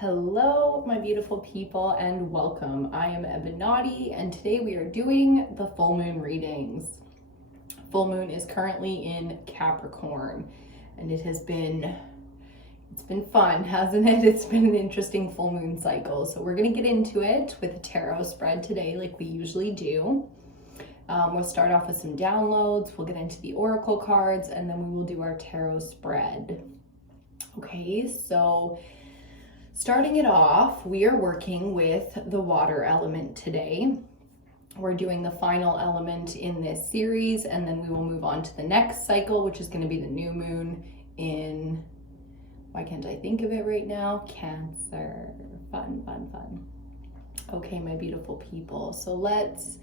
Hello, my beautiful people, and welcome. I am Ebonati, and today we are doing the full moon readings. Full moon is currently in Capricorn, and it's been fun, hasn't it? It's been an interesting full moon cycle. So we're gonna get into it with a tarot spread today, like we usually do. We'll start off with some downloads. We'll get into the oracle cards, and then we will do our tarot spread. Okay, so starting it off, we are working with the water element today. We're doing the final element in this series, and then we will move on to the next cycle, which is going to be the new moon in, why can't I think of it right now? Cancer. Fun, fun, fun. Okay, my beautiful people. So let's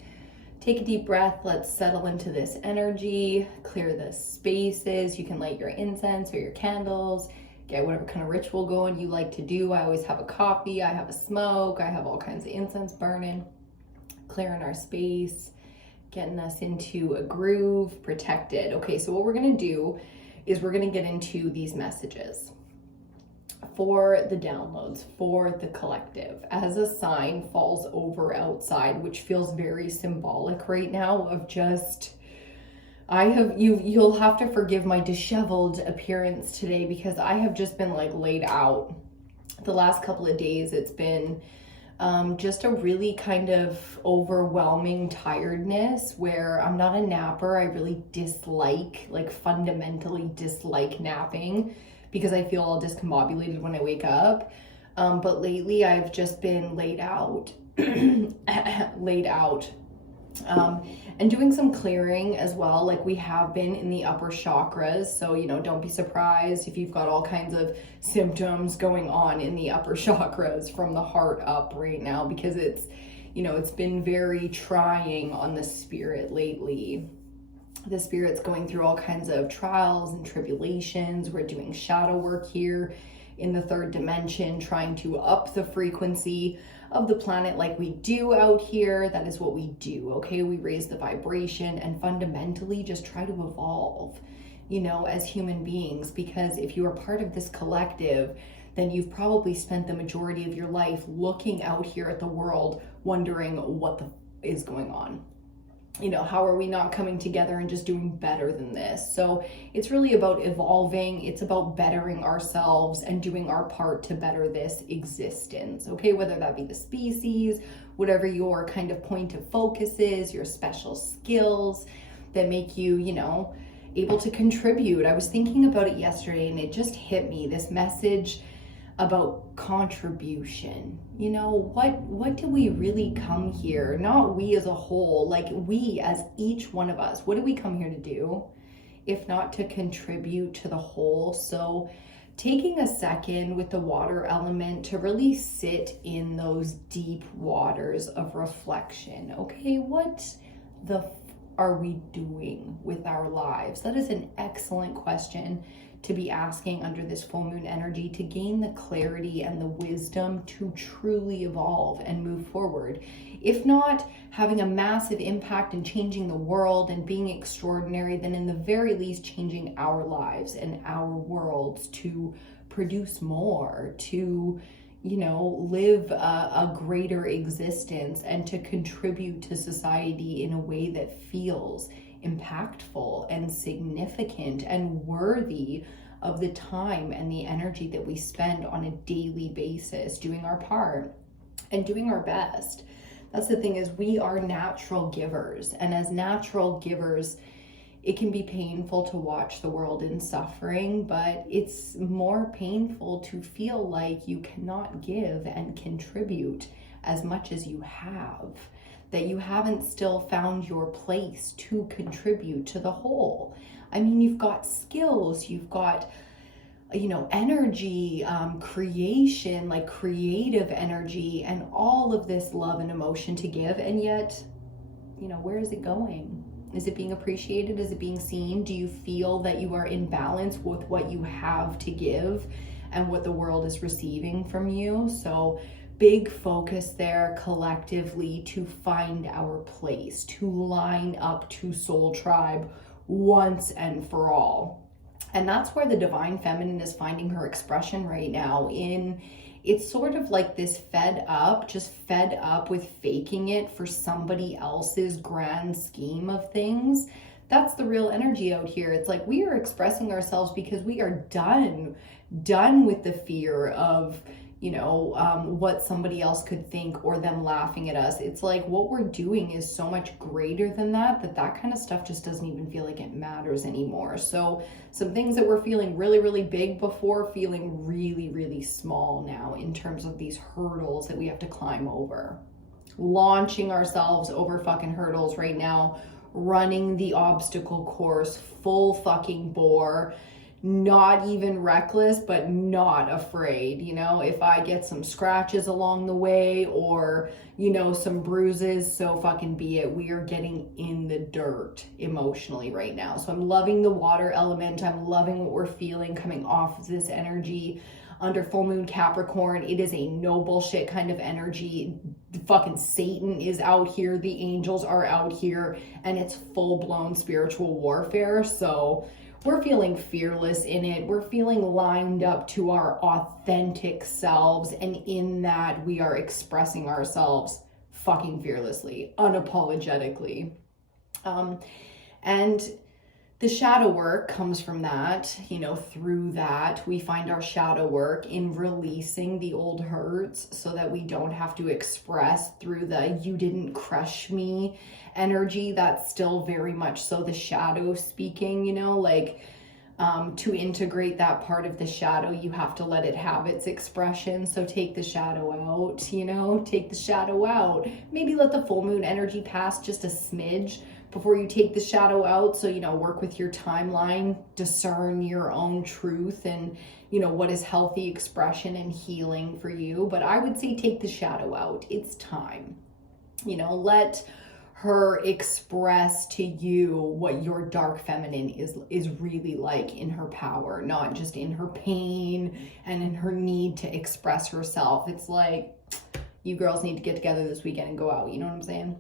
take a deep breath. Let's settle into this energy, clear the spaces. You can light your incense or your candles. Get whatever kind of ritual going you like to do. I always have a coffee, I have a smoke, I have all kinds of incense burning, clearing our space, getting us into a groove, protected. Okay, so what we're gonna do is we're gonna get into these messages for the downloads, for the collective. As a sign falls over outside, which feels very symbolic right now of just, you'll have to forgive my disheveled appearance today because I have just been like laid out. The last couple of days, it's been just a really kind of overwhelming tiredness where I'm not a napper. I really fundamentally dislike napping because I feel all discombobulated when I wake up. But lately I've just been laid out, and doing some clearing as well, like we have been in the upper chakras. So, don't be surprised if you've got all kinds of symptoms going on in the upper chakras from the heart up right now, because it's been very trying on the spirit lately. The spirit's going through all kinds of trials and tribulations. We're doing shadow work here in the third dimension, trying to up the frequency of the planet like we do out here. That is what we do, okay? We raise the vibration and fundamentally just try to evolve, as human beings, because if you are part of this collective, then you've probably spent the majority of your life looking out here at the world, wondering what is going on. How are we not coming together and just doing better than this? So it's really about evolving. It's about bettering ourselves and doing our part to better this existence, okay? Whether that be the species, whatever your kind of point of focus is, your special skills that make you, able to contribute. I was thinking about it yesterday and it just hit me, this message about contribution. What do we really come here? Not we as a whole, like we as each one of us. What do we come here to do if not to contribute to the whole? So taking a second with the water element to really sit in those deep waters of reflection. Okay, what are we doing with our lives? That is an excellent question to be asking under this full moon energy, to gain the clarity and the wisdom to truly evolve and move forward. If not having a massive impact in changing the world and being extraordinary, then in the very least changing our lives and our worlds to produce more, to live a greater existence and to contribute to society in a way that feels impactful and significant and worthy of the time and the energy that we spend on a daily basis, doing our part and doing our best. That's the thing, is we are natural givers, and as natural givers, it can be painful to watch the world in suffering, but it's more painful to feel like you cannot give and contribute as much as you have, that you haven't still found your place to contribute to the whole. I mean, you've got skills, you've got, energy, creation, like creative energy, and all of this love and emotion to give. And yet, where is it going? Is it being appreciated? Is it being seen? Do you feel that you are in balance with what you have to give and what the world is receiving from you? So big focus there collectively to find our place, to line up to Soul Tribe once and for all. And that's where the divine feminine is finding her expression right now in it's sort of like this fed up with faking it for somebody else's grand scheme of things. That's the real energy out here. It's like we are expressing ourselves because we are done with the fear of, what somebody else could think or them laughing at us. It's like what we're doing is so much greater than that kind of stuff just doesn't even feel like it matters anymore. So some things that were feeling really, really big before, feeling really, really small now in terms of these hurdles that we have to climb over. Launching ourselves over fucking hurdles right now, running the obstacle course full fucking bore, not even reckless, but not afraid. If I get some scratches along the way or, some bruises, so fucking be it. We are getting in the dirt emotionally right now. So I'm loving the water element. I'm loving what we're feeling coming off of this energy under full moon Capricorn. It is a no bullshit kind of energy. Fucking Satan is out here. The angels are out here, and it's full blown spiritual warfare. So we're feeling fearless in it. We're feeling lined up to our authentic selves. And in that, we are expressing ourselves fucking fearlessly, unapologetically. And the shadow work comes from that, through that we find our shadow work in releasing the old hurts so that we don't have to express through the "you didn't crush me" energy. That's still very much so the shadow speaking, to integrate that part of the shadow, you have to let it have its expression. So take the shadow out, take the shadow out. Maybe let the full moon energy pass just a smidge before you take the shadow out. So, work with your timeline, discern your own truth and, what is healthy expression and healing for you. But I would say take the shadow out. It's time. Let her express to you what your dark feminine is really like in her power, not just in her pain and in her need to express herself. It's like, you girls need to get together this weekend and go out. You know what I'm saying?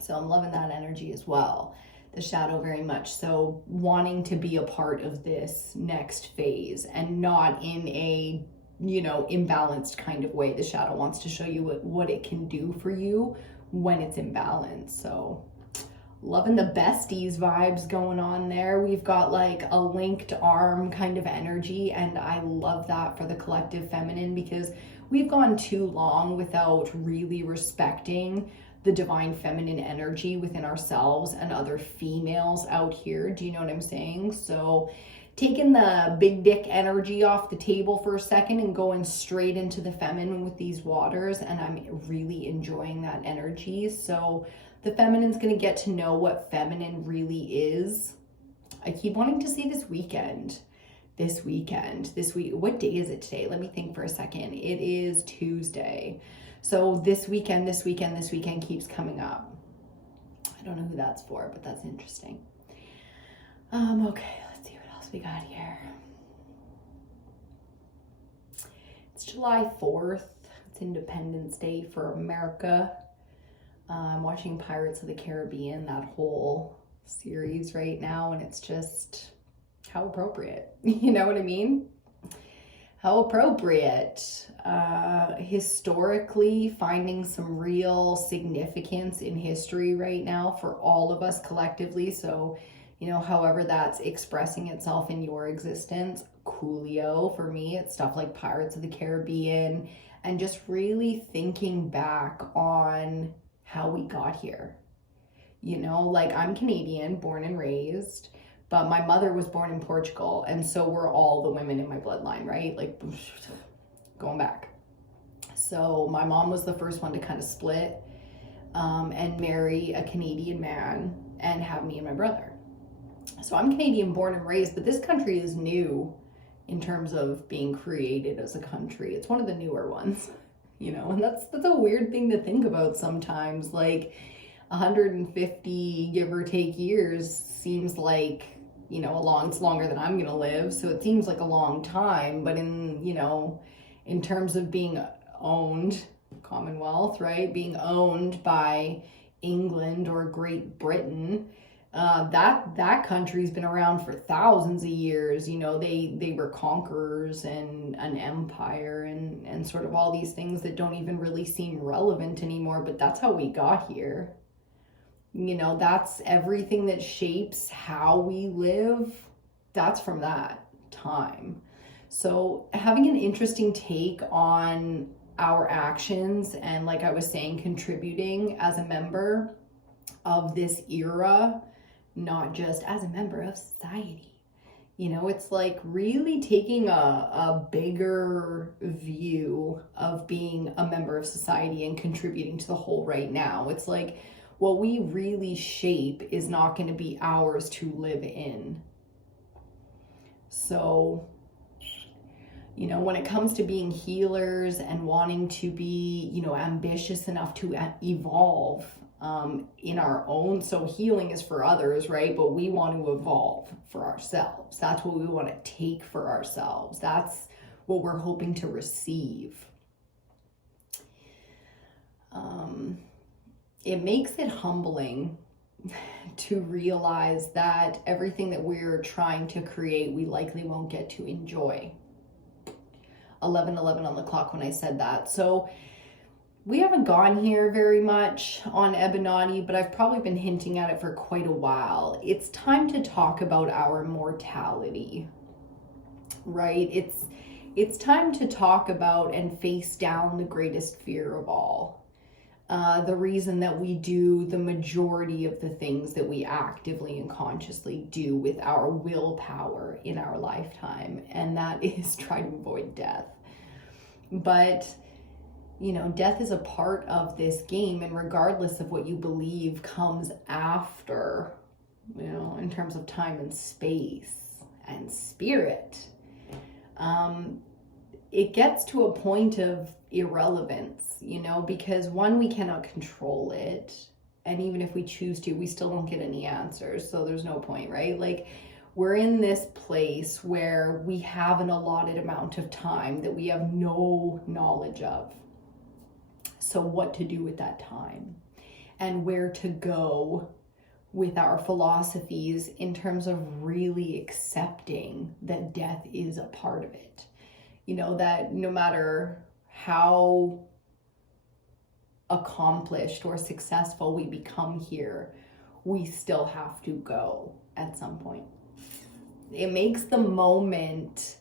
So I'm loving that energy as well. The shadow very much so wanting to be a part of this next phase and not in a, imbalanced kind of way. The shadow wants to show you what it can do for you when it's imbalanced. So loving the besties vibes going on there. We've got like a linked arm kind of energy, and I love that for the collective feminine because we've gone too long without really respecting the divine feminine energy within ourselves and other females out here. Do you know what I'm saying? So taking the big dick energy off the table for a second and going straight into the feminine with these waters, and I'm really enjoying that energy. So the feminine's going to get to know what feminine really is. I keep wanting to say this week. What day is it today? Let me think for a second. It is Tuesday. So this weekend keeps coming up. I don't know who that's for, but that's interesting. Okay, let's see what else we got here. It's July 4th. It's Independence Day for America. I'm watching Pirates of the Caribbean, that whole series right now, and it's just how appropriate. You know what I mean? How appropriate. Historically, finding some real significance in history right now for all of us collectively. So, however that's expressing itself in your existence. Coolio, for me, it's stuff like Pirates of the Caribbean, and just really thinking back on how we got here. I'm Canadian, born and raised, but my mother was born in Portugal, and so were all the women in my bloodline, right? Like, going back. So my mom was the first one to kind of split and marry a Canadian man and have me and my brother. So I'm Canadian born and raised, but this country is new in terms of being created as a country. It's one of the newer ones, and that's a weird thing to think about sometimes. Like 150, give or take, years seems like, it's longer than I'm gonna live, so it seems like a long time, but in terms of being owned, Commonwealth, right? Being owned by England or Great Britain, That country's been around for thousands of years. You know, they were conquerors and an empire and sort of all these things that don't even really seem relevant anymore, but that's how we got here. You know, that's everything that shapes how we live. That's from that time. So having an interesting take on our actions and, like I was saying, contributing as a member of this era, not just as a member of society. You know, it's like really taking a bigger view of being a member of society and contributing to the whole right now. It's like what we really shape is not going to be ours to live in. So, you know, when it comes to being healers and wanting to be, you know, ambitious enough to evolve in our own, so healing is for others, right? But we want to evolve for ourselves. That's what we want to take for ourselves. That's what we're hoping to receive. It makes it humbling to realize that everything that we're trying to create, we likely won't get to enjoy. 11:11 on the clock when I said that. So we haven't gone here very much on Ebonati, but I've probably been hinting at it for quite a while. It's time to talk about our mortality, right? It's time to talk about and face down the greatest fear of all. The reason that we do the majority of the things that we actively and consciously do with our willpower in our lifetime, and that is try to avoid death. But, you know, death is a part of this game, and regardless of what you believe comes after, you know, in terms of time and space and spirit, it gets to a point of irrelevance, you know, because one, we cannot control it, and even if we choose to, we still don't get any answers, so there's no point, right? Like, we're in this place where we have an allotted amount of time that we have no knowledge of. So what to do with that time and where to go with our philosophies in terms of really accepting that death is a part of it. You know, that no matter how accomplished or successful we become here, we still have to go at some point. It makes the moment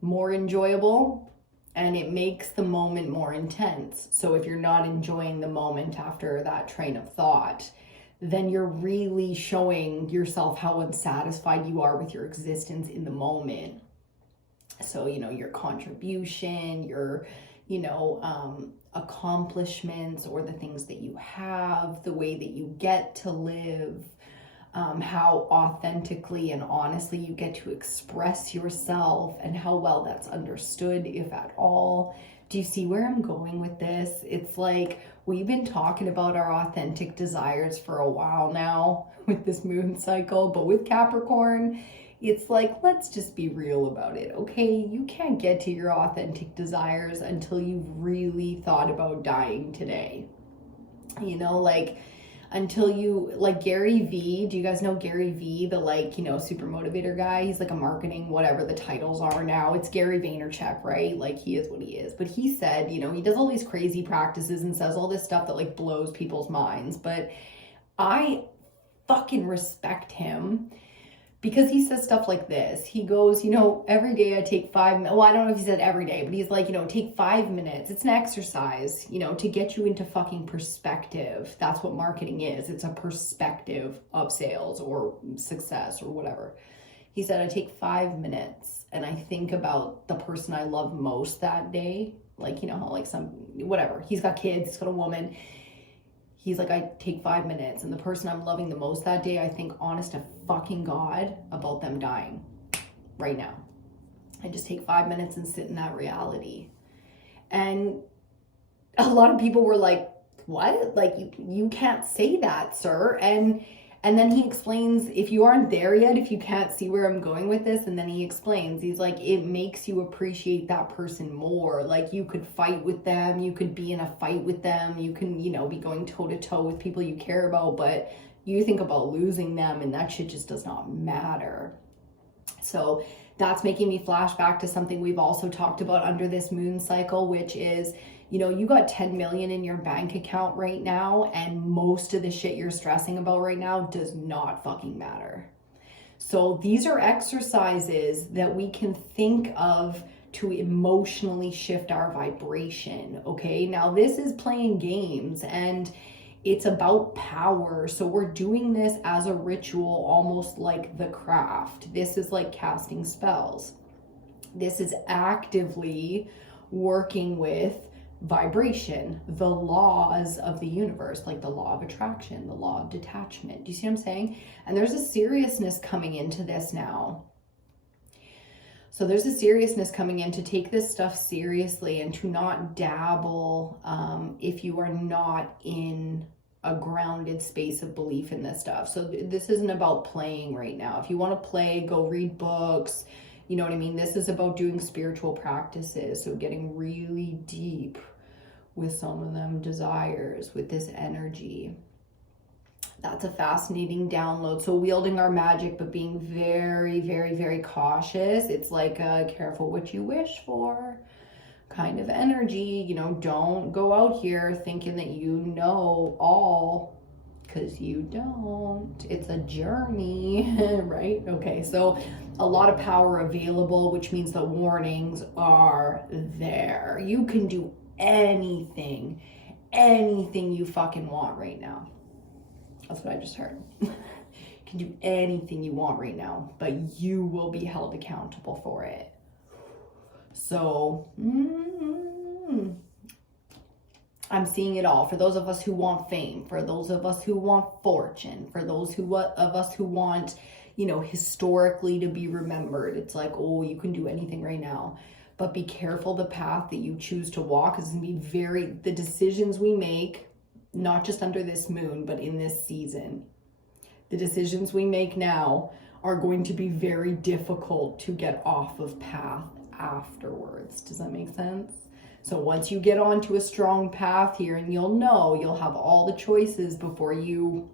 more enjoyable and it makes the moment more intense. So if you're not enjoying the moment after that train of thought, then you're really showing yourself how unsatisfied you are with your existence in the moment. So, you know, your contribution, your, you know, accomplishments or the things that you have, the way that you get to live, how authentically and honestly you get to express yourself and how well that's understood, if at all. Do you see where I'm going with this? It's like we've been talking about our authentic desires for a while now with this moon cycle, but with Capricorn, it's like, let's just be real about it, okay? You can't get to your authentic desires until you've really thought about dying today. You know, like, until you, like Gary Vee, do you guys know Gary Vee, the, like, you know, super motivator guy? He's like a marketing, whatever the titles are now. It's Gary Vaynerchuk, right? Like, he is what he is. But he said, you know, he does all these crazy practices and says all this stuff that, like, blows people's minds. But I fucking respect him, because he says stuff like this. He goes, you know, every day I take 5 minutes. Well, I don't know if he said every day, but he's like, you know, take 5 minutes. It's an exercise, you know, to get you into fucking perspective. That's what marketing is. It's a perspective of sales or success or whatever. He said, I take 5 minutes and I think about the person I love most that day. Like, you know, how like some, whatever. He's got kids, he's got a woman. He's like, I take 5 minutes and the person I'm loving the most that day, I think honest to fucking God about them dying right now. I just take 5 minutes and sit in that reality. And a lot of people were like, what? Like, you can't say that, sir. And then he explains, if you aren't there yet, if you can't see where I'm going with this, and then he explains, he's like, it makes you appreciate that person more. Like, you could fight with them, you could be in a fight with them, you can, you know, be going toe to toe with people you care about, but You think about losing them and that shit just does not matter. So that's making me flash back to something we've also talked about under this moon cycle, which is, you know, you got 10 million in your bank account right now, and most of the shit you're stressing about right now does not fucking matter. So these are exercises that we can think of to emotionally shift our vibration, okay? Now this is playing games and it's about power. So we're doing this as a ritual, almost like the craft. This is like casting spells. This is actively working with vibration, the laws of the universe, like the law of attraction, the law of detachment. Do you see what I'm saying? And there's a seriousness coming into this now. So there's a seriousness coming in to take this stuff seriously and to not dabble if you are not in a grounded space of belief in this stuff. So this isn't about playing right now. If you want to play, go read books. You know what I mean? This is about doing spiritual practices. So getting really deep with some of them desires, with this energy. That's a fascinating download. So wielding our magic, but being very, very, very cautious. It's like a careful what you wish for kind of energy. You know, don't go out here thinking that you know all, because you don't. It's a journey, right? Okay, so a lot of power available, which means the warnings are there. You can do anything you fucking want right now. That's what I just heard. You can do anything you want right now, but you will be held accountable for it. So, I'm seeing it all. For those of us who want fame, for those of us who want fortune, for those of us who want, you know, historically to be remembered. It's like, oh, you can do anything right now. But be careful the path that you choose to walk is going to be the decisions we make, not just under this moon, but in this season. The decisions we make now are going to be very difficult to get off of path afterwards. Does that make sense? So once you get onto a strong path here, and you'll have all the choices before you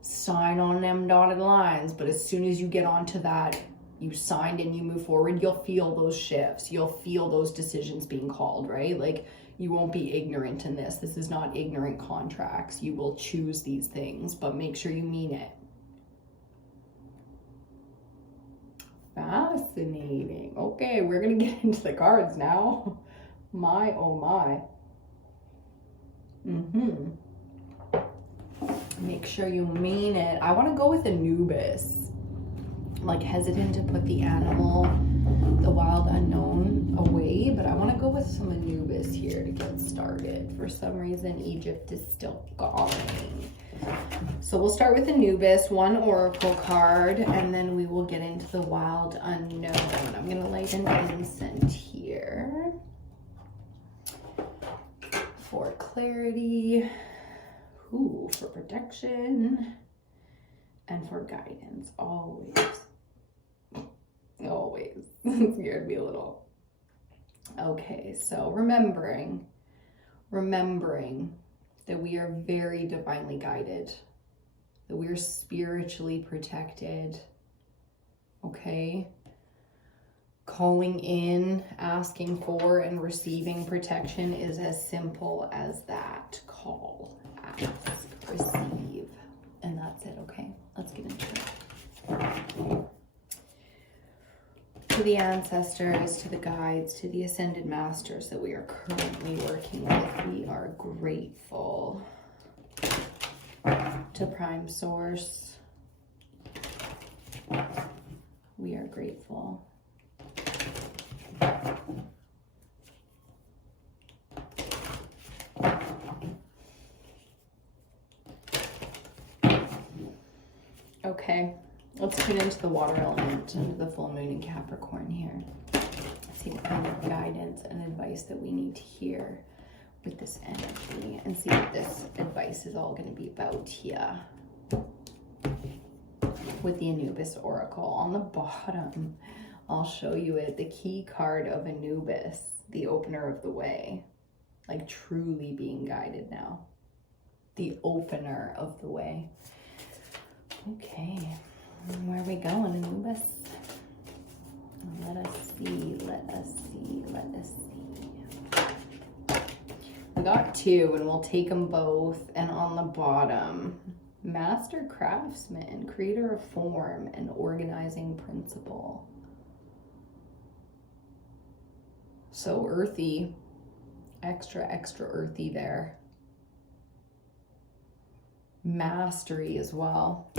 sign on them dotted lines. But as soon as you get onto that, you signed and you move forward, you'll feel those shifts. You'll feel those decisions being called, right? Like, you won't be ignorant in this. This is not ignorant contracts. You will choose these things, but make sure you mean it. Fascinating. Okay, we're gonna get into the cards now. My, oh my. Make sure you mean it. I want to go with Anubis. I'm like hesitant to put the animal, the wild unknown, away, but I want to go with some Anubis here to get started. For some reason, Egypt is still going. So we'll start with Anubis, one oracle card, and then we will get into the wild unknown. I'm going to light an incense here for clarity, for protection, and for guidance. Always. It scared me a little. Okay, so remembering that we are very divinely guided, that we are spiritually protected, okay? Calling in, asking for, and receiving protection is as simple as that. Call, ask, receive, and that's it, okay? Let's get into it. To the ancestors, to the guides, to the ascended masters that we are currently working with, we are grateful. To Prime Source, we are grateful. Okay, let's get into the water element and the full moon in Capricorn here. See what kind of guidance and advice that we need to hear with this energy, and see what this advice is all going to be about here. With the Anubis Oracle on the bottom, I'll show you it. The key card of Anubis, the opener of the way. Like truly being guided now. The opener of the way. Okay, where are we going, Anubis? Let us see, let us see, let us see. We got two, and we'll take them both. And on the bottom, master craftsman, creator of form, and organizing principle. So earthy, extra earthy there. Mastery as well.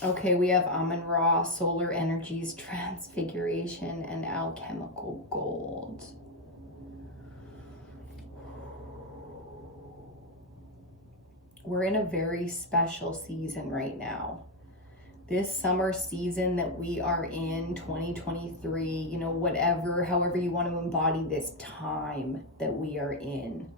Okay, we have Amun-Ra, solar energies, transfiguration, and alchemical gold. We're in a very special season right now. This summer season that we are in, 2023, you know, however you want to embody this time that we are in.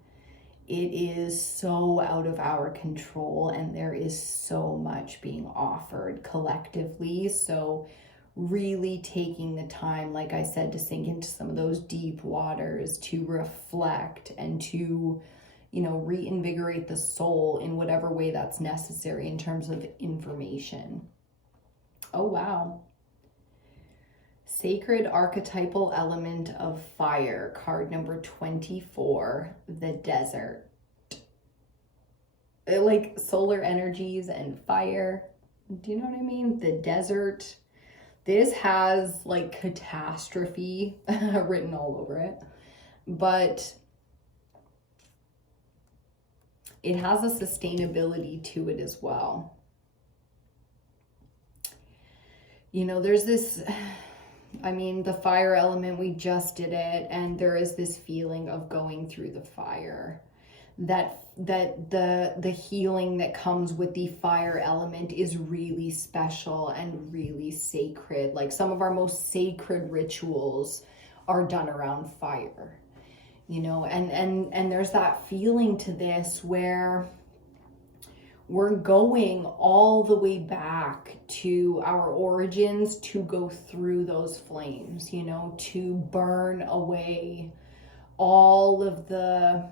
It is so out of our control, and there is so much being offered collectively. So really taking the time, like I said, to sink into some of those deep waters, to reflect and to, you know, reinvigorate the soul in whatever way that's necessary in terms of information. Oh, wow. Sacred archetypal element of fire, card number 24, the desert. Like solar energies and fire. Do you know what I mean? The desert. This has like catastrophe written all over it, but it has a sustainability to it as well. You know, there's this, I mean, the fire element, we just did it, and there is this feeling of going through the fire. That the healing that comes with the fire element is really special and really sacred. Like some of our most sacred rituals are done around fire, you know, and there's that feeling to this where we're going all the way back to our origins to go through those flames, you know, to burn away all of the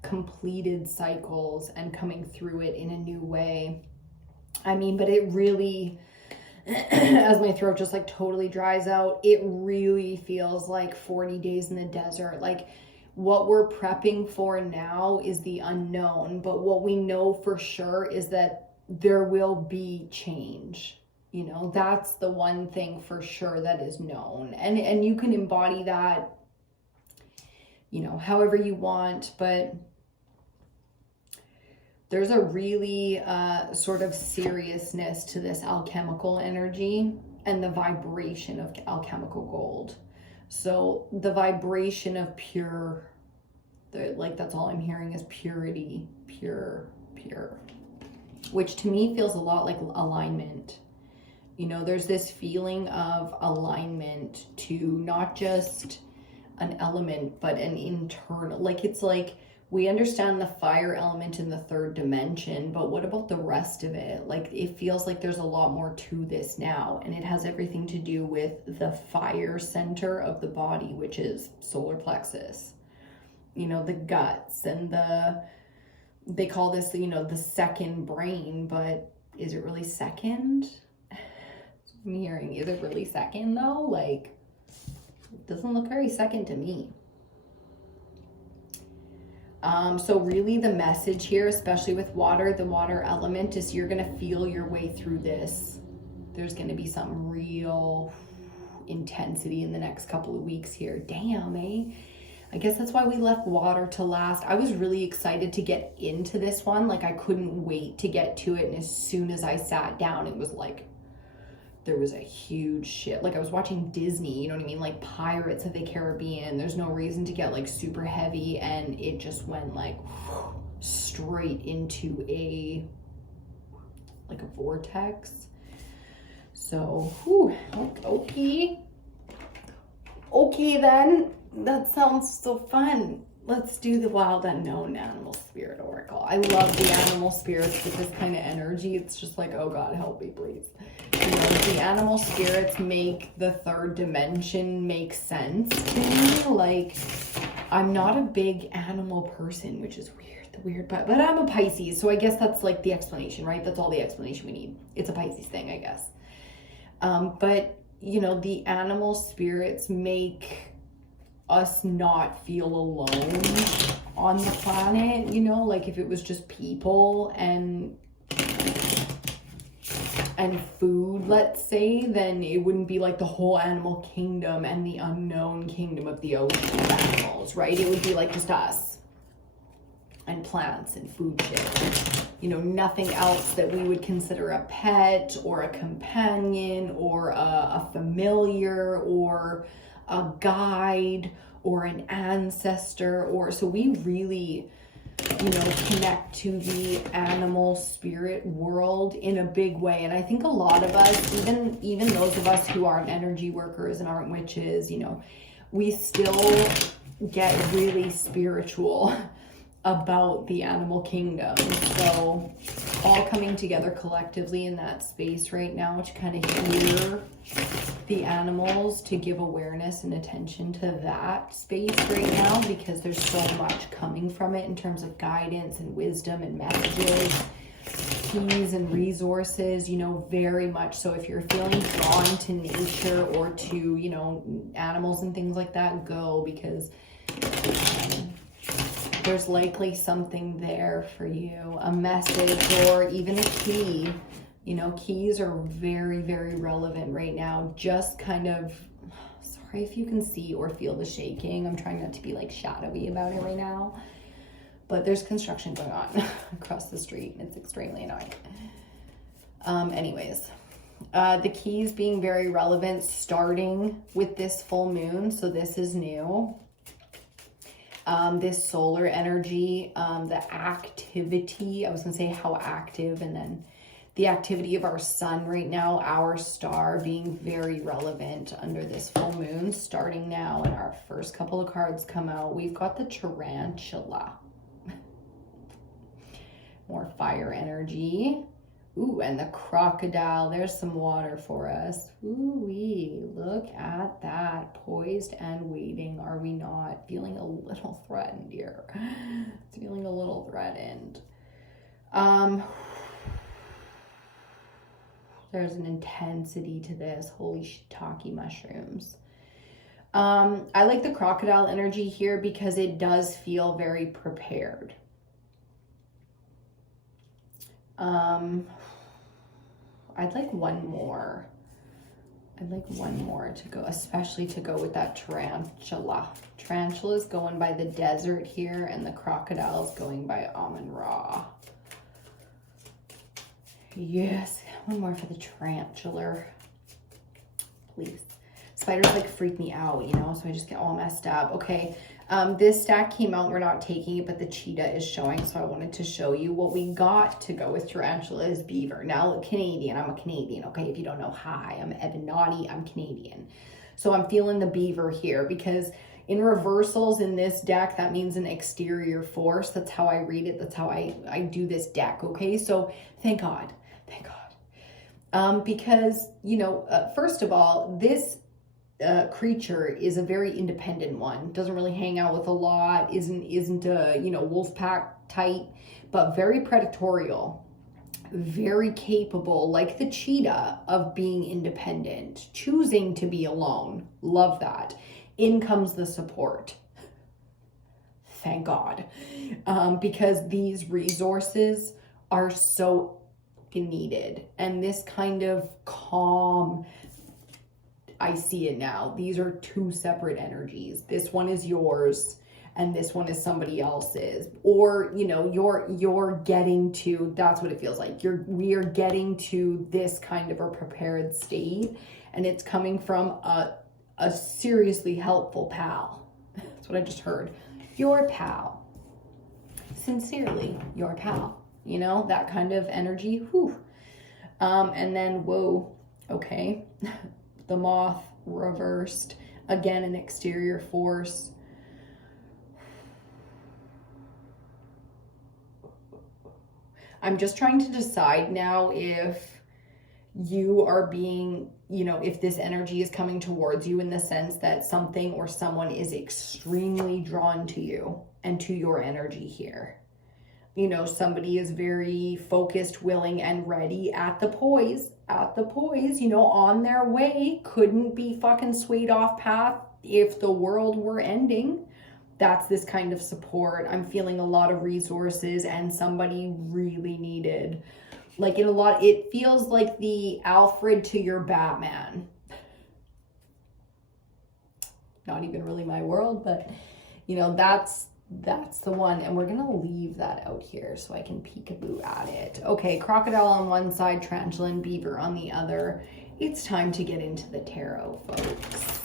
completed cycles and coming through it in a new way. I mean, but it really, as my throat just like totally dries out, it really feels like 40 days in the desert. Like what we're prepping for now is the unknown, but what we know for sure is that there will be change. You know, that's the one thing for sure that is known. And you can embody that, you know, however you want, but there's a really sort of seriousness to this alchemical energy and the vibration of alchemical gold. So the vibration of pure, like that's all I'm hearing is purity, pure, which to me feels a lot like alignment. You know, there's this feeling of alignment to not just an element, but an internal, like it's like, we understand the fire element in the third dimension, but what about the rest of it? Like, it feels like there's a lot more to this now, and it has everything to do with the fire center of the body, which is solar plexus. You know, the guts and they call this, you know, the second brain, but is it really second? I'm hearing, is it really second though? Like, it doesn't look very second to me. So really the message here, especially with water, the water element, is you're going to feel your way through this. There's going to be some real intensity in the next couple of weeks here. Damn, eh? I guess that's why we left water to last. I was really excited to get into this one. Like I couldn't wait to get to it. And as soon as I sat down, it was like, there was a huge shift. Like I was watching Disney, you know what I mean? Like Pirates of the Caribbean. There's no reason to get like super heavy, and it just went like straight into a vortex. So, okay then. That sounds so fun. Let's do the Wild Unknown Animal Spirit Oracle. I love the animal spirits with this kind of energy. It's just like, oh God, help me, please. You know, the animal spirits make the third dimension make sense to me. Like, I'm not a big animal person, which is weird. the weird, but I'm a Pisces, so I guess that's like the explanation, right? That's all the explanation we need. It's a Pisces thing, I guess. But you know, the animal spirits make us not feel alone on the planet, you know, like if it was just people and food, let's say, then it wouldn't be like the whole animal kingdom and the unknown kingdom of the ocean of animals, right? It would be like just us and plants and food shit. You know, nothing else that we would consider a pet or a companion or a familiar or a guide or an ancestor, or so we really, you know, connect to the animal spirit world in a big way. And I think a lot of us, even those of us who aren't energy workers and aren't witches, you know, we still get really spiritual about the animal kingdom. So all coming together collectively in that space right now to kind of hear the animals, to give awareness and attention to that space right now, because there's so much coming from it in terms of guidance and wisdom and messages, keys and resources, you know, very much so. If you're feeling drawn to nature or to, you know, animals and things like that, go, because there's likely something there for you, a message or even a key. You know, keys are very, very relevant right now. Just kind of, sorry if you can see or feel the shaking. I'm trying not to be like shadowy about it right now. But there's construction going on across the street and it's extremely annoying. Anyways, the keys being very relevant starting with this full moon. So this is new. This solar energy, the activity, I was gonna say how active, and then the activity of our sun right now, our star, being very relevant under this full moon starting now. And our first couple of cards come out. We've got the tarantula. More fire energy. Ooh, and the crocodile. There's some water for us. Ooh-wee, look at that. Poised and waiting. Are we not? Feeling a little threatened here. Feeling a little threatened. There's an intensity to this. Holy shiitake mushrooms. I like the crocodile energy here because it does feel very prepared. I'd like one more. I'd like one more to go, especially to go with that tarantula. Tarantula's going by the desert here, and the crocodile's going by Amun-Ra. Yes, one more for the tarantula, please. Spiders like freak me out, you know, so I just get all messed up. Okay, this stack came out, we're not taking it, but the cheetah is showing, so I wanted to show you what we got to go with tarantula is beaver. Now, Canadian, I'm a Canadian, okay? If you don't know, hi, I'm Evan Naughty, I'm Canadian. So I'm feeling the beaver here because in reversals in this deck, that means an exterior force. That's how I read it. That's how I do this deck, okay? So thank God, thank God. Because, you know, first of all, this creature is a very independent one, doesn't really hang out with a lot, isn't a, you know, wolf pack type, but very predatorial, very capable, like the cheetah, of being independent, choosing to be alone. Love that. In comes the support, thank God, because these resources are so needed. And this kind of calm, I see it now. These are two separate energies. This one is yours and this one is somebody else's. Or, you know, you're getting to, that's what it feels like. We are getting to this kind of a prepared state, and it's coming from a seriously helpful pal. That's what I just heard. Your pal. Sincerely, your pal. You know, that kind of energy. Whew. And then, whoa, okay. The moth reversed, again an exterior force. I'm just trying to decide now if you are being, you know, if this energy is coming towards you in the sense that something or someone is extremely drawn to you and to your energy here. you know, somebody is very focused, willing, and ready at the poise, you know, on their way, couldn't be fucking swayed off path if the world were ending. That's this kind of support. I'm feeling a lot of resources and somebody really needed. Like it feels like the Alfred to your Batman. Not even really my world, but you know, that's the one. And we're gonna leave that out here so I can peekaboo at it. Okay, crocodile on one side, tarantula and beaver on the other. It's time to get into the tarot, folks.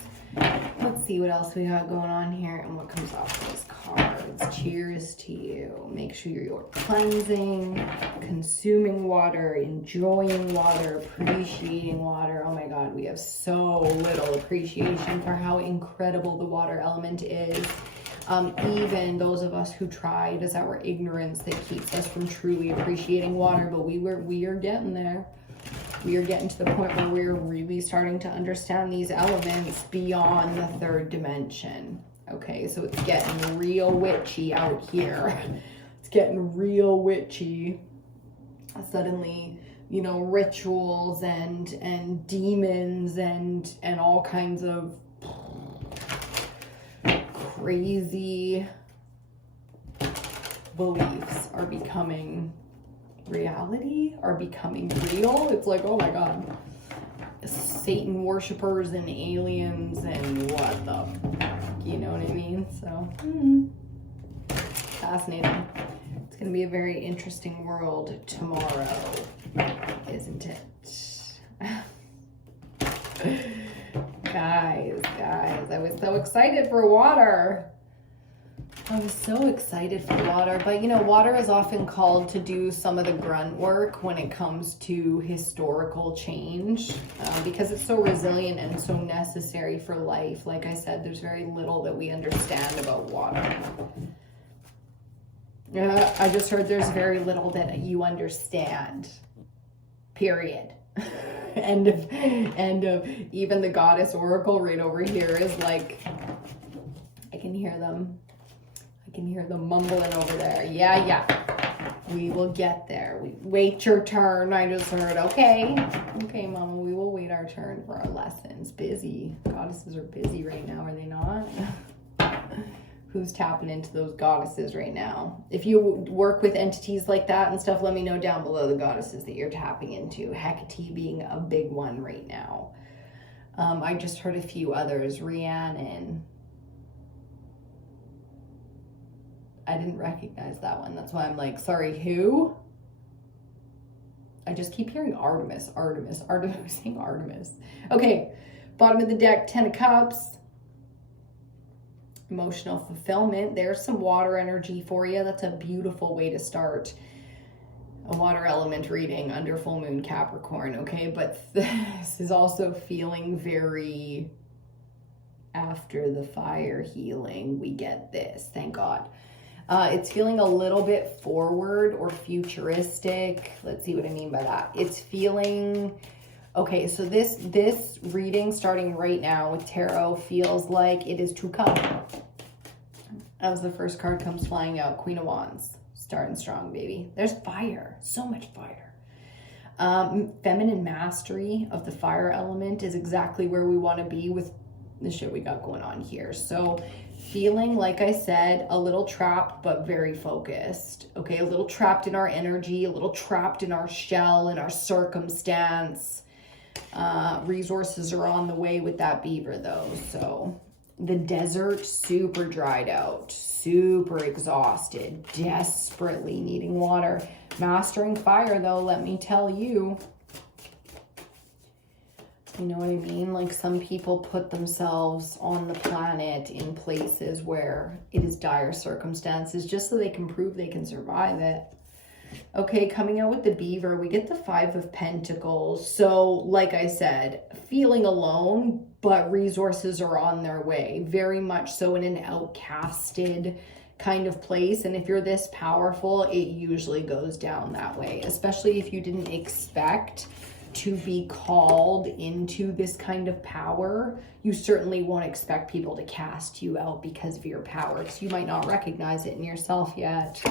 Let's see what else we got going on here and what comes off those cards. Cheers to you. Make sure you're cleansing, consuming water, enjoying water, appreciating water. Oh my God, we have so little appreciation for how incredible the water element is. Even those of us who try, it is our ignorance that keeps us from truly appreciating water, but we are getting there. We are getting to the point where we're really starting to understand these elements beyond the third dimension. Okay, so it's getting real witchy out here. It's getting real witchy. Suddenly, you know, rituals and demons and all kinds of crazy beliefs are becoming reality, are becoming real. It's like, oh my God, Satan worshipers and aliens and what the fuck, you know what I mean? So fascinating. It's gonna be a very interesting world tomorrow, isn't it? guys, I was so excited for water. I was so excited for water, but you know, water is often called to do some of the grunt work when it comes to historical change, because it's so resilient and so necessary for life. Like I said, there's very little that we understand about water. I just heard there's very little that you understand, period. End of. Even the goddess oracle right over here is like, I can hear them. I can hear them mumbling over there. Yeah. We will get there. Wait your turn. I just heard, okay, Mama, we will wait our turn for our lessons. Busy. Goddesses are busy right now, are they not? Who's tapping into those goddesses right now? If you work with entities like that and stuff, let me know down below the goddesses that you're tapping into. Hecate being a big one right now. I just heard a few others. Rhiannon. I didn't recognize that one. That's why I'm like, sorry, who? I just keep hearing Artemis. I'm saying Artemis. Okay, bottom of the deck, 10 of Cups. Emotional fulfillment. There's some water energy for you. That's a beautiful way to start a water element reading under full moon Capricorn, okay? But this is also feeling very after the fire healing. We get this, thank God. It's feeling a little bit forward or futuristic. Let's see what I mean by that. It's feeling, okay, so this reading starting right now with tarot feels like it is to come. As the first card comes flying out, Queen of Wands. Starting strong, baby. There's fire, so much fire. Feminine mastery of the fire element is exactly where we want to be with the shit we got going on here. So feeling, like I said, a little trapped, but very focused. Okay, a little trapped in our energy, a little trapped in our shell, in our circumstance. Resources are on the way with that beaver though. So the desert, super dried out, super exhausted, desperately needing water. Mastering fire though, let me tell you. You know what I mean? Like some people put themselves on the planet in places where it is dire circumstances just so they can prove they can survive it. Okay, coming out with the beaver, we get the 5 of Pentacles. So, like I said, feeling alone, but resources are on their way. Very much so in an outcasted kind of place. And if you're this powerful, it usually goes down that way, especially if you didn't expect to be called into this kind of power. You certainly won't expect people to cast you out because of your power, because you might not recognize it in yourself yet.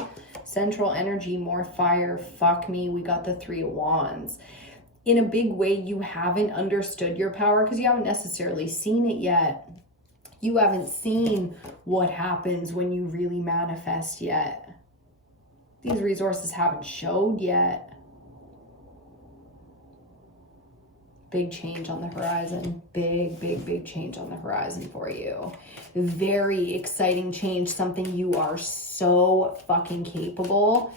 Central energy, more fire, fuck me, we got the Three of Wands. In a big way, you haven't understood your power because you haven't necessarily seen it yet. You haven't seen what happens when you really manifest yet. These resources haven't showed yet. Big change on the horizon. Big change on the horizon for you. Very exciting change. Something you are so fucking capable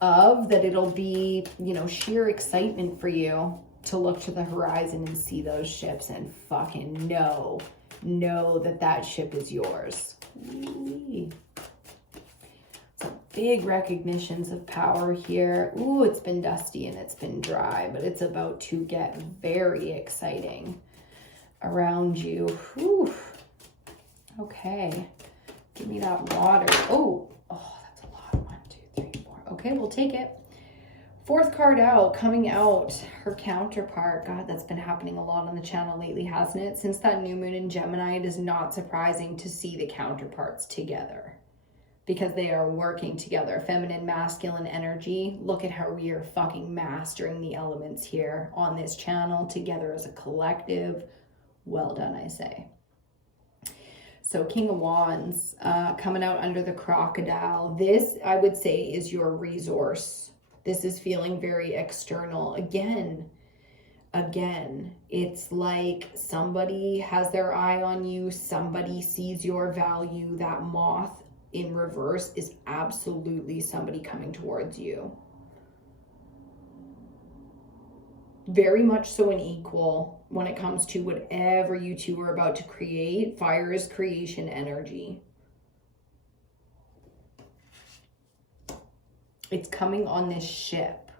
of that it'll be, you know, sheer excitement for you to look to the horizon and see those ships and fucking know that ship is yours. Some big recognitions of power here. Ooh, it's been dusty and it's been dry, but it's about to get very exciting around you. Whew. Okay, give me that water. Oh, that's a lot. 1, 2, 3, 4. Okay, we'll take it. Fourth card out, coming out, her counterpart. God, that's been happening a lot on the channel lately, hasn't it? Since that new moon in Gemini, it is not surprising to see the counterparts together because they are working together. Feminine, masculine energy. Look at how we are fucking mastering the elements here on this channel together as a collective. Well done, I say. So King of Wands coming out under the crocodile. This, I would say, is your resource. This is feeling very external. Again, it's like somebody has their eye on you. Somebody sees your value. That moth in reverse is absolutely somebody coming towards you. Very much so an equal when it comes to whatever you two are about to create. Fire is creation energy. It's coming on this ship.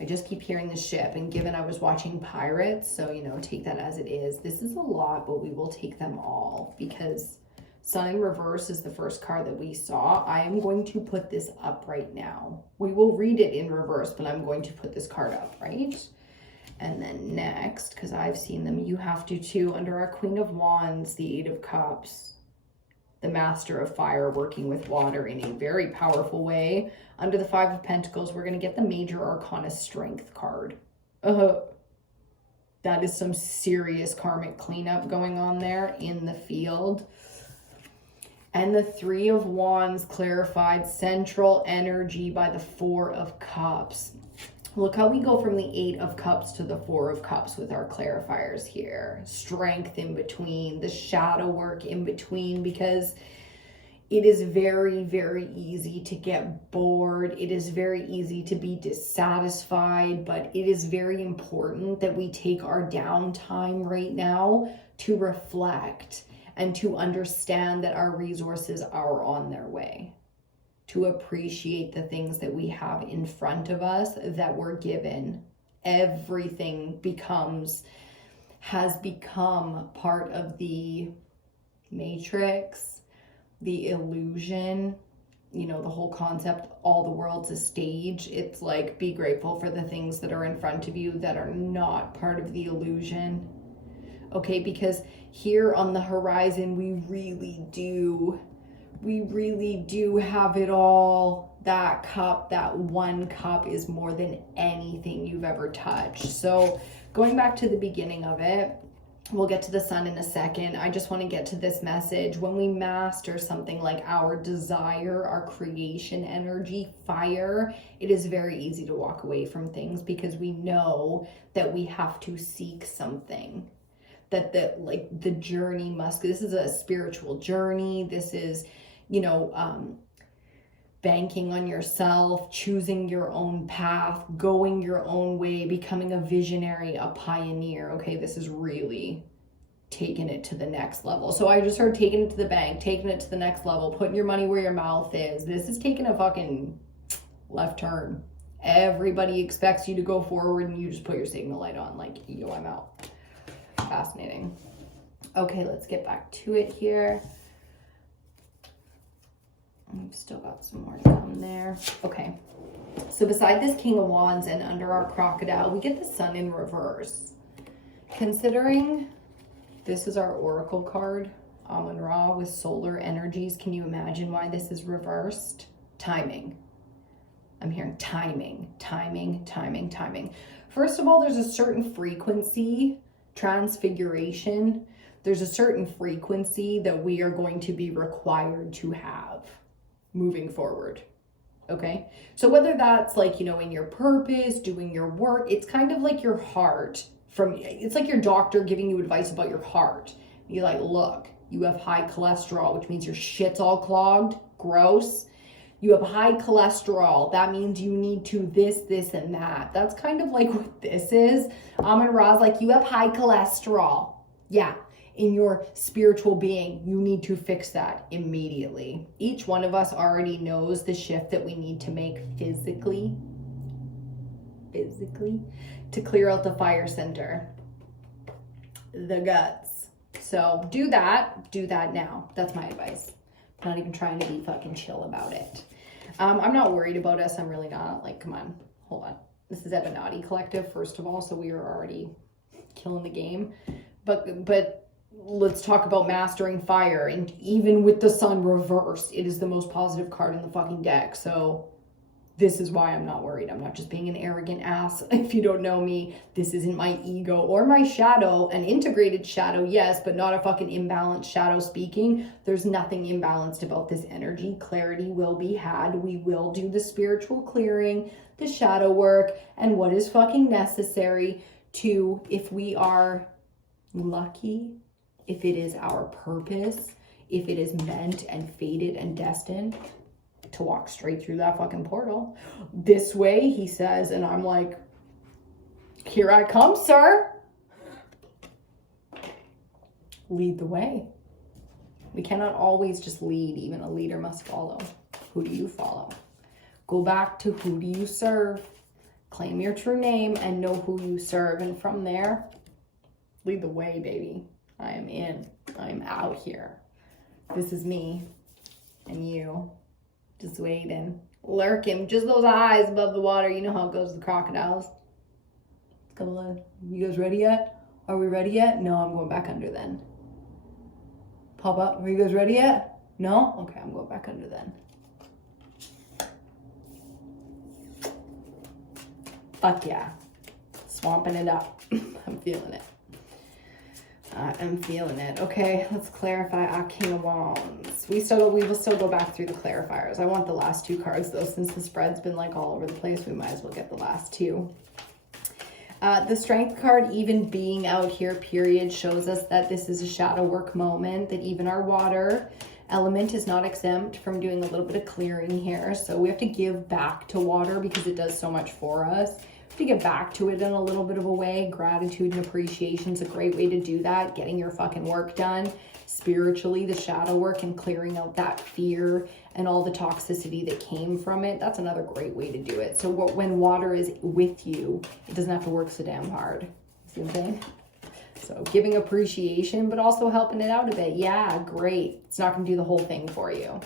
I just keep hearing the ship, and given I was watching Pirates, so, you know, take that as it is. This is a lot, but we will take them all because Sun in reverse is the first card that we saw. I am going to put this up right now. We will read it in reverse, but I'm going to put this card up, right? And then next, because I've seen them, you have to too, under our Queen of Wands, the Eight of Cups, the Master of Fire working with water in a very powerful way. Under the Five of Pentacles, we're going to get the Major Arcana Strength card. That is some serious karmic cleanup going on there in the field. And the Three of Wands clarified central energy by the Four of Cups. Look how we go from the Eight of Cups to the Four of Cups with our clarifiers here. Strength in between, the shadow work in between, because it is very, very easy to get bored. It is very easy to be dissatisfied, but it is very important that we take our downtime right now to reflect and to understand that our resources are on their way. To appreciate the things that we have in front of us that we're given. Everything has become part of the matrix, the illusion, you know, the whole concept, all the world's a stage. It's like, be grateful for the things that are in front of you that are not part of the illusion. Okay, because here on the horizon, we really do have it all. That cup, that one cup is more than anything you've ever touched. So going back to the beginning of it, we'll get to the sun in a second. I just want to get to this message. When we master something like our desire, our creation energy, fire, it is very easy to walk away from things because we know that we have to seek something. That the journey this is a spiritual journey. This is, you know, banking on yourself, choosing your own path, going your own way, becoming a visionary, a pioneer. Okay, this is really taking it to the next level. So I just heard taking it to the bank, taking it to the next level, putting your money where your mouth is. This is taking a fucking left turn. Everybody expects you to go forward and you just put your signal light on like, yo, I'm out. Fascinating. Okay, let's get back to it here. We've still got some more to come there. Okay, so beside this King of Wands and under our crocodile, we get the Sun in reverse. Considering this is our oracle card, Amun-Ra with solar energies, can you imagine why this is reversed? Timing. I'm hearing timing, timing, timing, timing. First of all, there's a certain frequency, transfiguration. There's a certain frequency that we are going to be required to have moving forward. Okay. So whether that's like, you know, in your purpose, doing your work, it's kind of like your heart it's like your doctor giving you advice about your heart. You're like, look, you have high cholesterol, which means your shit's all clogged, gross. You have high cholesterol. That means you need to this, and that. That's kind of like what this is. Amun-Ra's like, you have high cholesterol. Yeah. In your spiritual being, you need to fix that immediately. Each one of us already knows the shift that we need to make physically, to clear out the fire center, the guts. So do that now. That's my advice. I'm not even trying to be fucking chill about it. I'm not worried about us. I'm really not. Like, come on, hold on. This is Ebonati Collective, first of all, so we are already killing the game. But let's talk about mastering fire. And even with the sun reversed, it is the most positive card in the fucking deck. So this is why I'm not worried. I'm not just being an arrogant ass. If you don't know me, this isn't my ego or my shadow. An integrated shadow, yes, but not a fucking imbalanced shadow speaking. There's nothing imbalanced about this energy. Clarity will be had. We will do the spiritual clearing, the shadow work, and what is fucking necessary to, if we are lucky, if it is our purpose, if it is meant and fated and destined, to walk straight through that fucking portal. This way, he says, and I'm like, here I come, sir. Lead the way. We cannot always just lead. Even a leader must follow. Who do you follow? Go back to who do you serve? Claim your true name and know who you serve. And from there, lead the way, baby. I am in. I'm out here. This is me and you. Just waiting, lurking, just those eyes above the water. You know how it goes with the crocodiles. Come on, you guys ready yet? Are we ready yet? No, I'm going back under then. Pop up, are you guys ready yet? No? Okay, I'm going back under then. Fuck yeah. Swamping it up. I'm feeling it. I'm feeling it. Okay, let's clarify our King of Wands. We will still go back through the clarifiers. I want the last two cards though, since the spread's been like all over the place. We might as well get the last two. The Strength card, even being out here, period, shows us that this is a shadow work moment, that even our water element is not exempt from doing a little bit of clearing here. So we have to give back to water because it does so much for us. To get back to it in a little bit of a way. Gratitude and appreciation is a great way to do that. Getting your fucking work done spiritually, the shadow work, and clearing out that fear and all the toxicity that came from it. That's another great way to do it. So when water is with you, it doesn't have to work so damn hard. See what I'm saying? So giving appreciation, but also helping it out a bit. Yeah, great. It's not going to do the whole thing for you.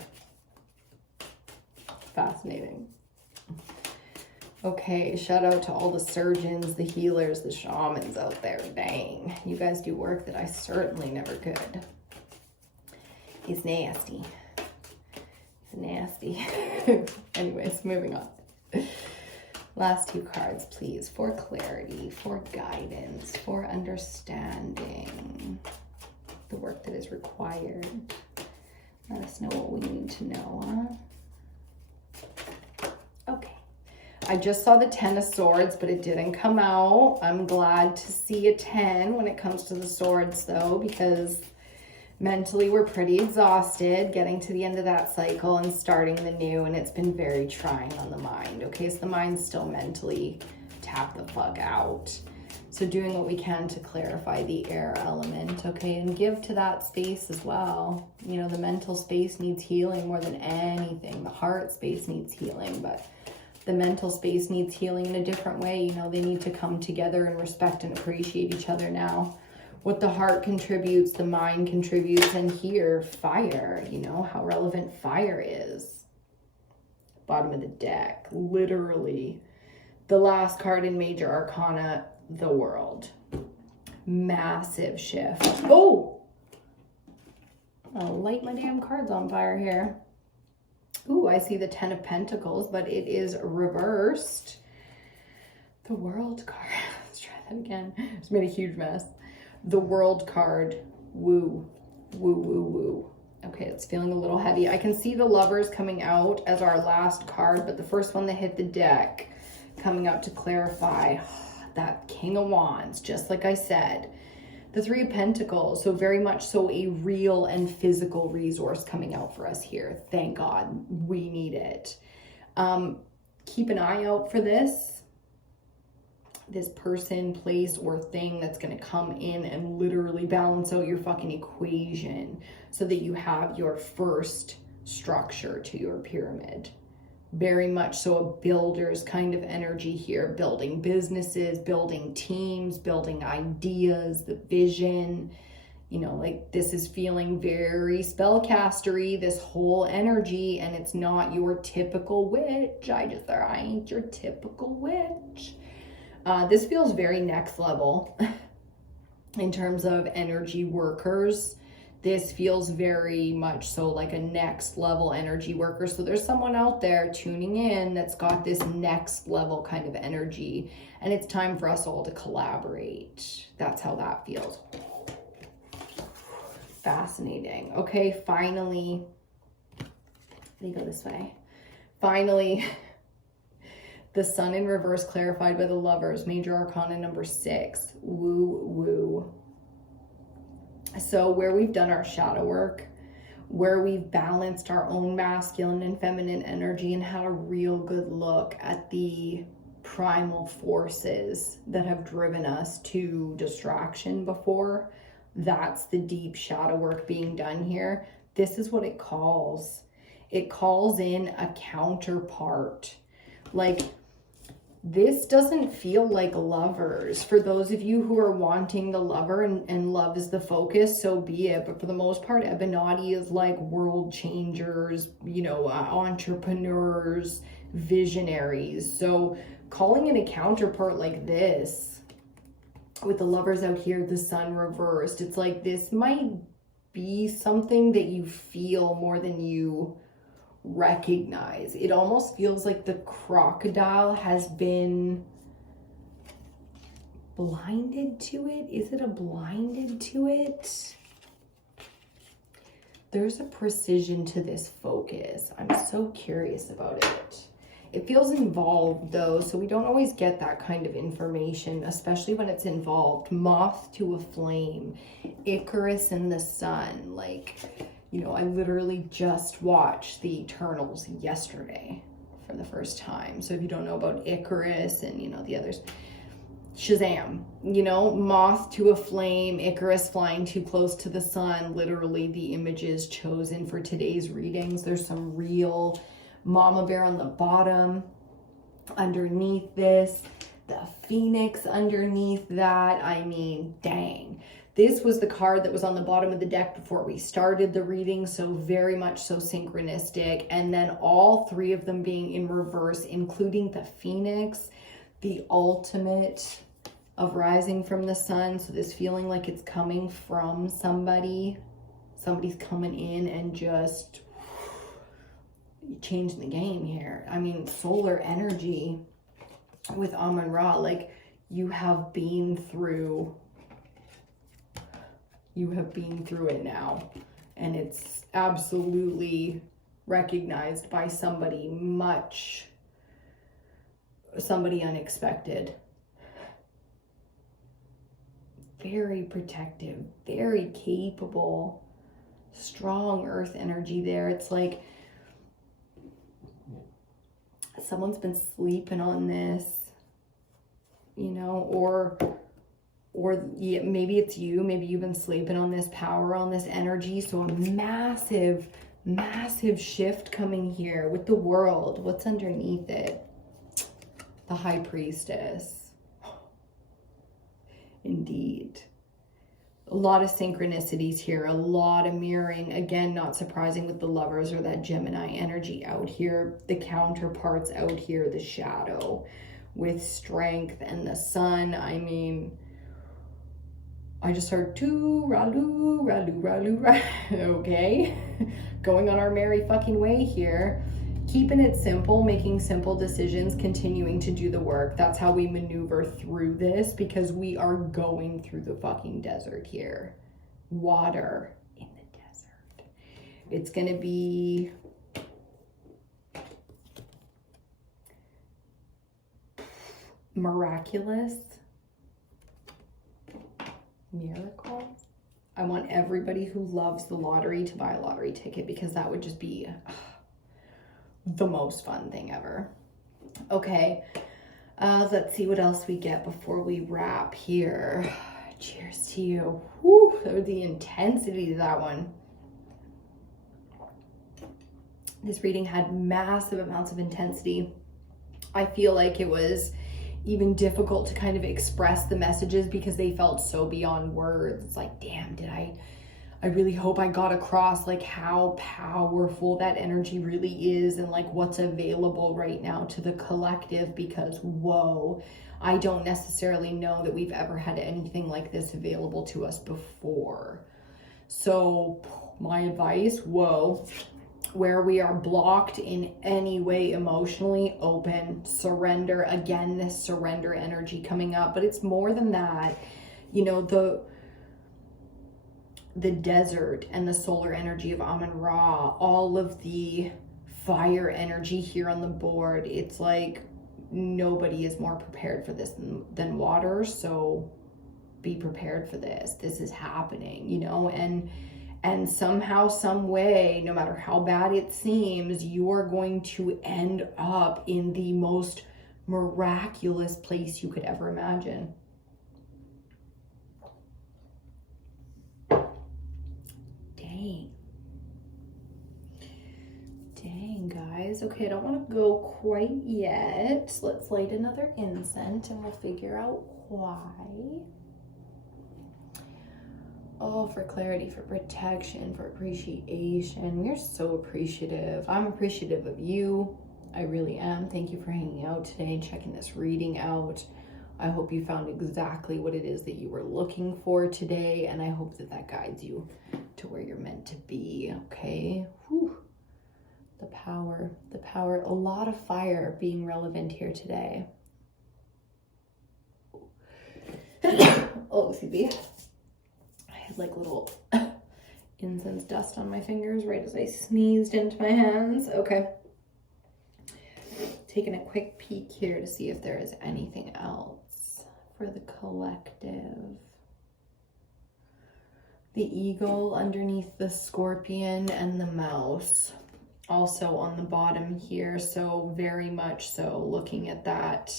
Fascinating. Okay, shout out to all the surgeons, the healers, the shamans out there. Dang, you guys do work that I certainly never could. It's nasty. It's nasty. Anyways, moving on. Last two cards, please, for clarity, for guidance, for understanding the work that is required. Let us know what we need to know, huh? Okay. I just saw the 10 of Swords, but it didn't come out. I'm glad to see a 10 when it comes to the swords, though, because mentally we're pretty exhausted getting to the end of that cycle and starting the new, and it's been very trying on the mind. Okay, so the mind's still mentally tapped the fuck out. So doing what we can to clarify the air element, okay, and give to that space as well. You know, the mental space needs healing more than anything. The heart space needs healing, but the mental space needs healing in a different way. You know, they need to come together and respect and appreciate each other now. What the heart contributes, the mind contributes, and here, fire, you know, how relevant fire is. Bottom of the deck, literally. The last card in Major Arcana, the World. Massive shift. Oh! I'll light my damn cards on fire here. Ooh, I see the 10 of Pentacles, but it is reversed. The World card. Let's try that again. Just made a huge mess. The World card. Woo. Woo, woo, woo. Okay, it's feeling a little heavy. I can see the Lovers coming out as our last card, but the first one that hit the deck coming out to clarify that King of Wands, just like I said. The Three of Pentacles, so very much so a real and physical resource coming out for us here. Thank God, we need it. Keep an eye out for this person, place, or thing that's going to come in and literally balance out your fucking equation so that you have your first structure to your pyramid. Very much so a builder's kind of energy here, building businesses, building teams, building ideas, the vision, you know, like this is feeling very spellcastery, this whole energy, and it's not your typical witch. I ain't your typical witch. This feels very next level in terms of energy workers. This feels very much so like a next level energy worker. So there's someone out there tuning in that's got this next level kind of energy, and it's time for us all to collaborate. That's how that feels. Fascinating. Okay, finally, let me go this way. Finally, the Sun in reverse clarified by the Lovers, Major Arcana number 6. Woo woo. So where we've done our shadow work, where we've balanced our own masculine and feminine energy and had a real good look at the primal forces that have driven us to distraction before, that's the deep shadow work being done here. This is what it calls. It calls in a counterpart. Like, this doesn't feel like Lovers. For those of you who are wanting the Lover and love is the focus, so be it. But for the most part, Abenaki is like world changers, you know, entrepreneurs, visionaries. So calling in a counterpart like this, with the Lovers out here, the Sun reversed, it's like this might be something that you feel more than you recognize. It almost feels like the crocodile has been blinded to it. Is it a blinded to it? There's a precision to this focus. I'm so curious about it. It feels involved though, so we don't always get that kind of information, especially when it's involved. Moth to a flame, Icarus and the Sun, like, you know, I literally just watched the Eternals yesterday for the first time. So if you don't know about Icarus and, you know, the others, Shazam, you know, moth to a flame, Icarus flying too close to the sun, literally the images chosen for today's readings. There's some real mama bear on the bottom underneath this, the phoenix underneath that. I mean, dang. This was the card that was on the bottom of the deck before we started the reading, so very much so synchronistic. And then all three of them being in reverse, including the Phoenix, the ultimate of rising from the sun. So this feeling like it's coming from somebody. Somebody's coming in and just changing the game here. I mean, solar energy with Amun-Ra, like you have been through it now, and it's absolutely recognized by somebody unexpected. Very protective, very capable, strong earth energy there. It's like someone's been sleeping on this, you know, or yeah, maybe it's you. Maybe you've been sleeping on this power, on this energy. So a massive, massive shift coming here with the World. What's underneath it? The High Priestess. Indeed. A lot of synchronicities here, a lot of mirroring. Again, not surprising with the Lovers or that Gemini energy out here. The counterparts out here, the shadow. with strength and the sun. I mean, I just heard tooraloo, raloo, raloo, raloo. Okay, going on our merry fucking way here. Keeping it simple, making simple decisions, continuing to do the work. That's how we maneuver through this, because we are going through the fucking desert here. Water in the desert. It's gonna be miraculous. Miracle. I want everybody who loves the lottery to buy a lottery ticket, because that would just be the most fun thing ever. Okay, let's see what else we get before we wrap here. Cheers to you. Whew, the intensity to that one. This reading had massive amounts of intensity. I feel like it was even difficult to kind of express the messages because they felt so beyond words. It's like, damn, I really hope I got across like how powerful that energy really is, and like what's available right now to the collective, because whoa, I don't necessarily know that we've ever had anything like this available to us before. So my advice, whoa, where we are blocked in any way emotionally, open, surrender. Again, this surrender energy coming up, but it's more than that. You know, the desert and the solar energy of Amun-Ra, all of the fire energy here on the board. It's like nobody is more prepared for this than water. So be prepared for this. This is happening, you know, and somehow, some way, no matter how bad it seems, you are going to end up in the most miraculous place you could ever imagine. Dang, guys. Okay, I don't want to go quite yet. Let's light another incense and we'll figure out why. Oh, for clarity, for protection, for appreciation. We're so appreciative. I'm appreciative of you. I really am. Thank you for hanging out today and checking this reading out. I hope you found exactly what it is that you were looking for today, and I hope that guides you to where you're meant to be, okay? Whew. The power, a lot of fire being relevant here today. Oh, excuse me. I had like little incense dust on my fingers right as I sneezed into my hands. Okay. Taking a quick peek here to see if there is anything else for the collective. The eagle underneath the scorpion and the mouse also on the bottom here. So very much so looking at that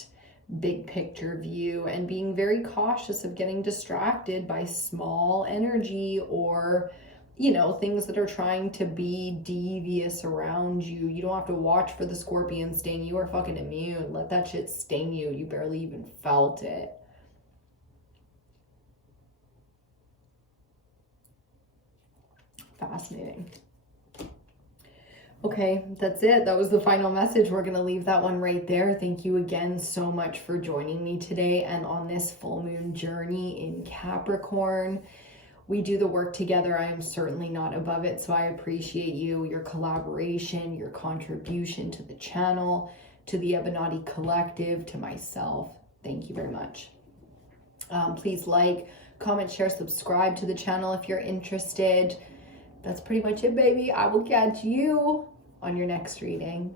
big picture view and being very cautious of getting distracted by small energy or, you know, things that are trying to be devious around you. You don't have to watch for the scorpion sting. You are fucking immune. Let that shit sting you. You barely even felt it. Fascinating. Okay, that's it. That was the final message. We're going to leave that one right there. Thank you again so much for joining me today and on this full moon journey in Capricorn. We do the work together. I am certainly not above it, so I appreciate you, your collaboration, your contribution to the channel, to the Ebonati Collective, to myself. Thank you very much. Please like, comment, share, subscribe to the channel if you're interested. That's pretty much it, baby. I will catch you on your next reading.